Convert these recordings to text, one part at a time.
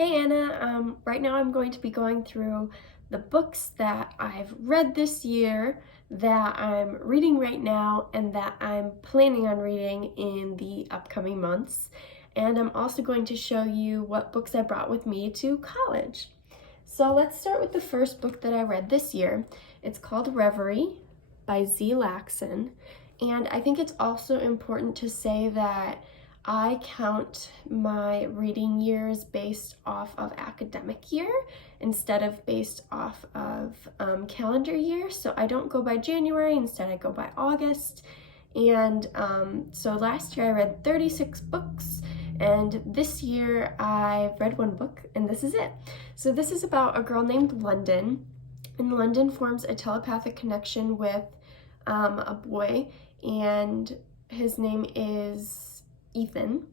Hey Anna, right now I'm going to be going through the books that I've read this year, that I'm reading right now, and that I'm planning on reading in the upcoming months. And I'm also going to show you what books I brought with me to college. So let's start with the first book that I read this year. It's called Reverie by Z. Laxon. And I think it's also important to say that I count my reading years based off of academic year instead of based off of calendar year. So I don't go by January, instead I go by August. And so last year I read 36 books, and this year I've read one book, and this is it. So this is about a girl named London, and London forms a telepathic connection with a boy, and his name is Ethan.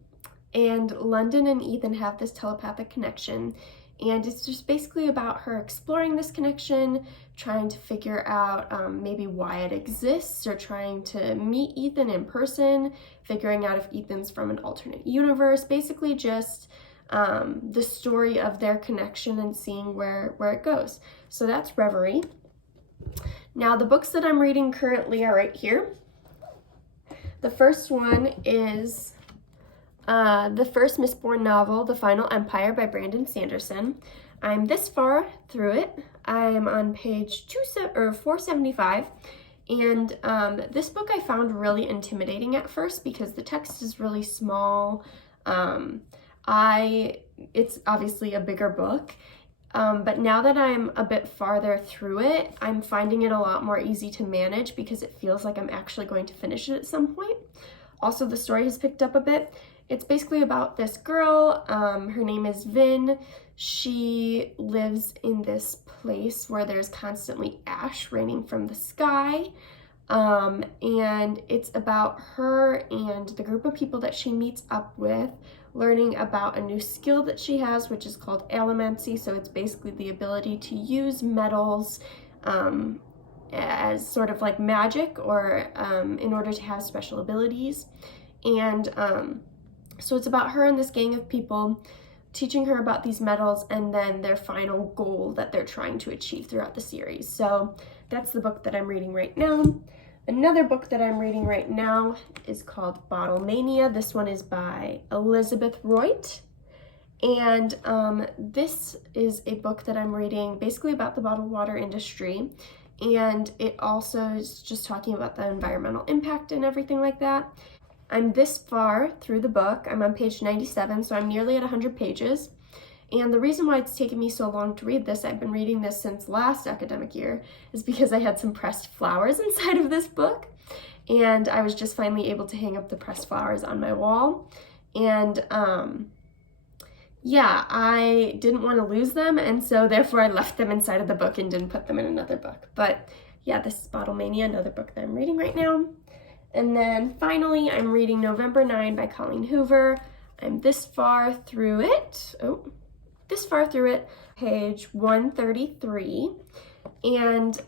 And London and Ethan have this telepathic connection, and it's just basically about her exploring this connection, trying to figure out maybe why it exists, or trying to meet Ethan in person, figuring out if Ethan's from an alternate universe, basically just the story of their connection and seeing where it goes. So that's Reverie. Now the books that I'm reading currently are right here. The first one is the first Mistborn novel, The Final Empire by Brandon Sanderson. I'm this far through it. I'm on page 475, and this book I found really intimidating at first because the text is really small. It's obviously a bigger book, but now that I'm a bit farther through it, I'm finding it a lot more easy to manage because it feels like I'm actually going to finish it at some point. Also, the story has picked up a bit. It's basically about this girl, her name is Vin. She lives in this place where there's constantly ash raining from the sky, and it's about her and the group of people that she meets up with learning about a new skill that she has, which is called allomancy. So it's basically the ability to use metals as sort of like magic, or in order to have special abilities. And so it's about her and this gang of people teaching her about these metals, and then their final goal that they're trying to achieve throughout the series. So that's the book that I'm reading right now. Another book that I'm reading right now is called Bottle Mania. This one is by Elizabeth Roit. And this is a book that I'm reading basically about the bottled water industry. And it also is just talking about the environmental impact and everything like that. I'm this far through the book. I'm on page 97, so I'm nearly at 100 pages. And the reason why it's taken me so long to read this, I've been reading this since last academic year, is because I had some pressed flowers inside of this book. And I was just finally able to hang up the pressed flowers on my wall. And yeah, I didn't want to lose them, and so therefore I left them inside of the book and didn't put them in another book. But yeah, this is Bottle Mania, another book that I'm reading right now. And then finally, I'm reading November 9 by Colleen Hoover. I'm this far through it. Page 133. And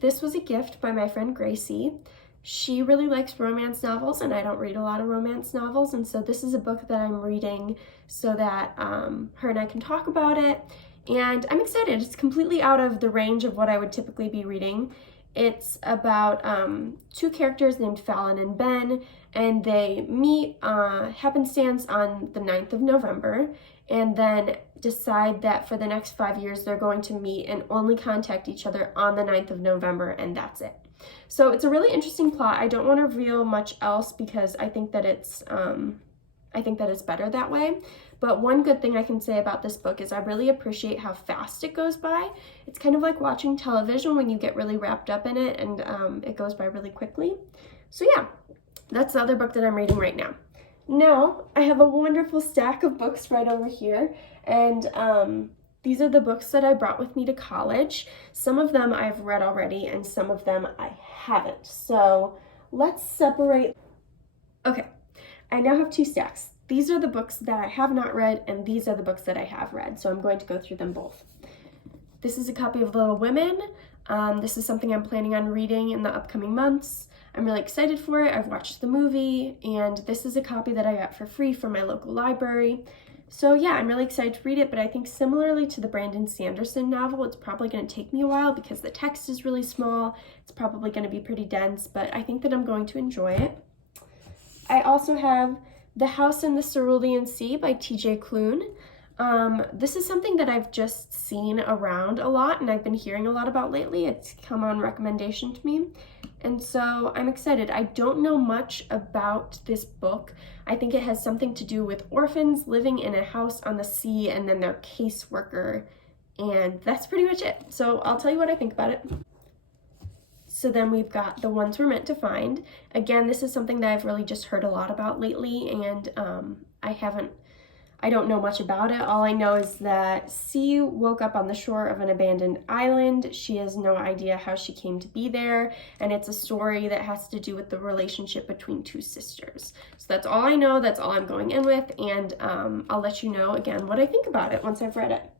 this was a gift by my friend Gracie. She really likes romance novels, and I don't read a lot of romance novels. And so this is a book that I'm reading so that her and I can talk about it. And I'm excited. It's completely out of the range of what I would typically be reading. It's about two characters named Fallon and Ben, and they meet happenstance on the 9th of November, and then decide that for the next 5 years they're going to meet and only contact each other on the 9th of November, and that's it. So it's a really interesting plot. I don't want to reveal much else because I think that it's better that way. But one good thing I can say about this book is I really appreciate how fast it goes by. It's kind of like watching television when you get really wrapped up in it, and it goes by really quickly. So yeah, that's the other book that I'm reading right now. Now, I have a wonderful stack of books right over here, and these are the books that I brought with me to college. Some of them I've read already, and some of them I haven't. So let's separate. Okay, I now have two stacks. These are the books that I have not read, and these are the books that I have read, so I'm going to go through them both. This is a copy of Little Women. This is something I'm planning on reading in the upcoming months. I'm really excited for it. I've watched the movie, and this is a copy that I got for free from my local library. So yeah, I'm really excited to read it, but I think similarly to the Brandon Sanderson novel, it's probably going to take me a while because the text is really small. It's probably going to be pretty dense, but I think that I'm going to enjoy it. I also have The House in the Cerulean Sea by T.J. Klune. This is something that I've just seen around a lot and I've been hearing a lot about lately. It's come on recommendation to me. And so I'm excited. I don't know much about this book. I think it has something to do with orphans living in a house on the sea and then their caseworker. And that's pretty much it. So I'll tell you what I think about it. So then we've got The Ones We're Meant to Find. Again, this is something that I've really just heard a lot about lately, and I don't know much about it. All I know is that C woke up on the shore of an abandoned island. She has no idea how she came to be there, and it's a story that has to do with the relationship between two sisters. So that's all I know, that's all I'm going in with, and I'll let you know again what I think about it once I've read it.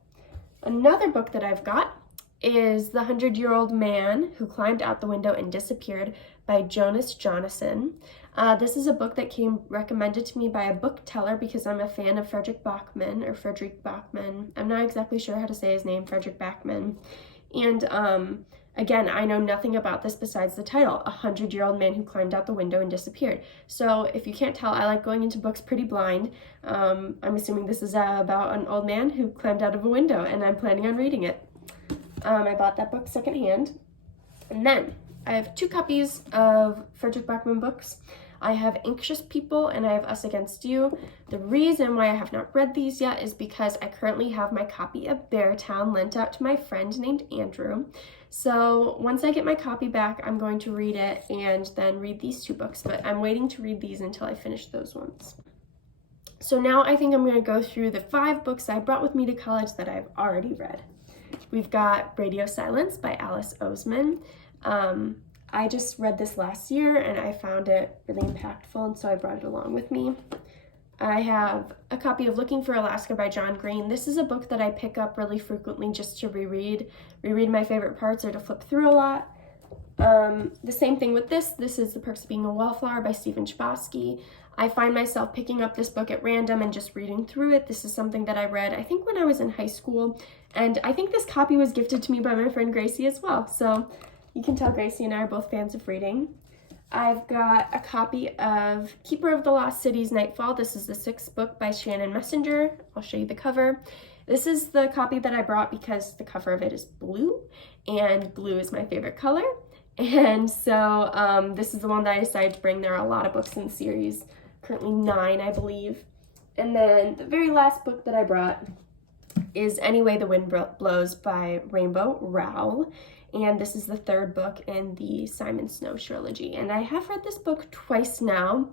Another book that I've got is The 100-Year-Old Man Who Climbed Out the Window and Disappeared by Jonas Jonasson. This is a book that came recommended to me by a book teller because I'm a fan of Frederick Bachman. I'm not exactly sure how to say his name, Frederick Bachman. And again, I know nothing about this besides the title, A 100-Year-Old Man Who Climbed Out the Window and Disappeared. So if you can't tell, I like going into books pretty blind. I'm assuming this is about an old man who climbed out of a window, and I'm planning on reading it. I bought that book secondhand. And then I have 2 copies of Frederick Bachman books. I have Anxious People and I have Us Against You. The reason why I have not read these yet is because I currently have my copy of Beartown lent out to my friend named Andrew. So once I get my copy back, I'm going to read it and then read these 2 books, but I'm waiting to read these until I finish those ones. So now I think I'm going to go through the 5 books I brought with me to college that I've already read. We've got Radio Silence by Alice Oseman. I just read this last year and I found it really impactful, and so I brought it along with me. I have a copy of Looking for Alaska by John Green. This is a book that I pick up really frequently just to reread my favorite parts or to flip through a lot. The same thing with this. This is The Perks of Being a Wallflower by Stephen Chbosky. I find myself picking up this book at random and just reading through it. This is something that I read, I think, when I was in high school, and I think this copy was gifted to me by my friend Gracie as well. So you can tell Gracie and I are both fans of reading. I've got a copy of Keeper of the Lost Cities Nightfall. This is the 6th book by Shannon Messenger. I'll show you the cover. This is the copy that I brought because the cover of it is blue, and blue is my favorite color. And so this is the one that I decided to bring. There are a lot of books in the series, currently 9, I believe. And then the very last book that I brought is Any Way the Wind Blows by Rainbow Rowell. And this is the 3rd book in the Simon Snow trilogy. And I have read this book twice now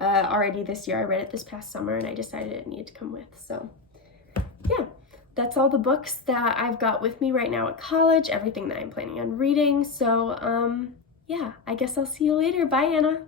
already this year. I read it this past summer and I decided it needed to come with. So yeah, that's all the books that I've got with me right now at college, everything that I'm planning on reading. So yeah, I guess I'll see you later. Bye, Anna.